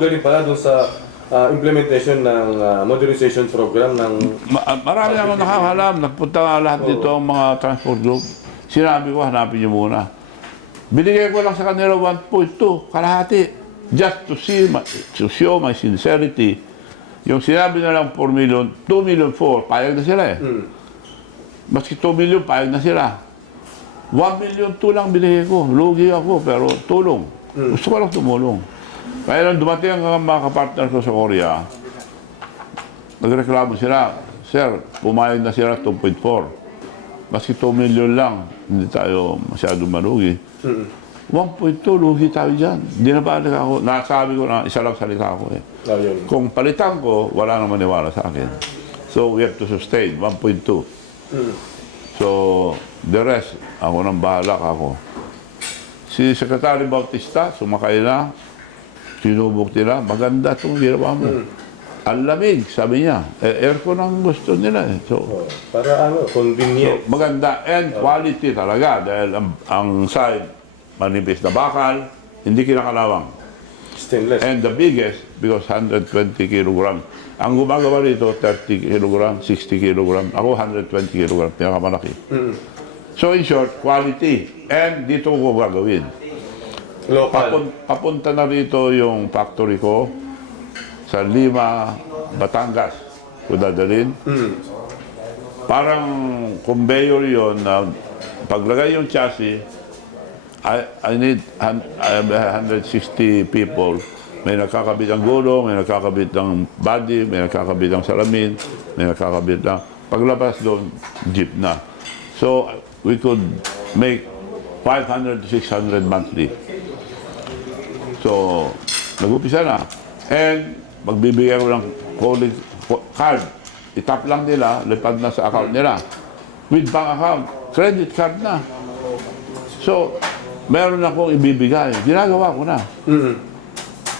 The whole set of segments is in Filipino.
galing pala doon sa implementation ng modernization program ng... Marami akong nakakalam. Nagpunta nga lahat dito ang mga transport group. Sinabi ko, hanapin niyo muna. Binigay ko lang sa kanila 1.2, kalahati. Just to show my sincerity. Yung sinabi na lang 4 million, 2 million 4, payag na sila eh. Maski 2 million, payag na sila. 1 million 2 lang binigay ko. Lugi ako, pero tulong. Gusto ko lang tumulong. Kaya nang dumating ang mga kapartner ko sa Korea, nagreklamo sila, Sir, pumayag na sila 2.4. Maski 2 million lang, hindi tayo masyadong malugi. 1.2, lugi tayo dyan. Hindi na balik ako. Nasabi ko na isa lang salita ko eh. Kung palitan ko, wala nang maniwala sa akin. So, we have to sustain 1.2. So, the rest, ako nang bahala ako. Si Secretary Bautista, sumakay na, sinubok nila, maganda itong ginawa mo. Ang lamig, sabi niya. Aircon ang gusto nila eh. So, para convenient. So, maganda and quality talaga dahil ang side, manipis na bakal, hindi kinakalawang. Stainless. And the biggest, because 120 kilogram. Ang gumagawa rito, 30 kilogram, 60 kilogram. Ako, 120 kilogram, pinakamalaki. So, in short, quality. And dito ko gagawin. Local. Papunta na rito yung factory ko sa Lima, Batangas. Kung dadalhin. Parang conveyor yon na paglagay yung chassis, I need 160 people. May nakakabit ng gulong, may nakakabit ng body, may nakakabit ng salamin, may nakakabit ng... Paglabas doon, jeep na. So, we could make 500 to 600 monthly. So, nag-upisa na. And, magbibigay ko ng calling card. Itap lang nila, lipad na sa account nila. With bank account, credit card na. So, meron akong ibibigay. Ginagawa ko na.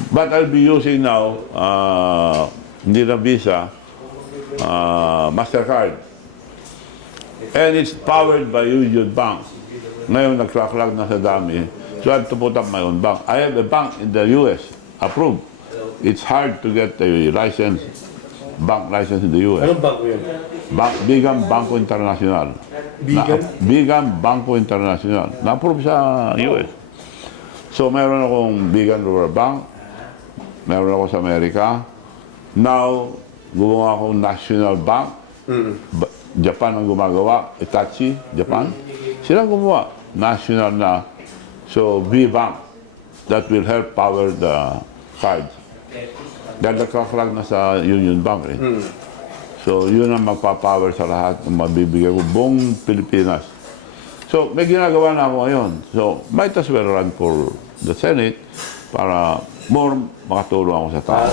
But I'll be using now, hindi na Visa, MasterCard. And it's powered by Union Bank. Ngayon, nag-crack na sa dami. So I have to put up my own bank. I have a bank in the US, approved. It's hard to get a license, bank license in the US. Anong banko yun? Bigam Bangko Internacional. Bigam Bangko Internacional. Na-approve sa US. So meron akong Bigam Rural Bank. Meron ako sa Amerika. Now, gumawa akong National Bank. Japan ang gumagawa. Itachi, Japan. Sila gumawa. National na. So, V-Bank. That will help power the cards. Dahil nagkaklag na sa Union Bank eh. So, yun ang magpapower sa lahat ng mabibigay ko buong Pilipinas. So, may ginagawa na ako ngayon. So, might as well run for the Senate para more makatulong ako sa tao.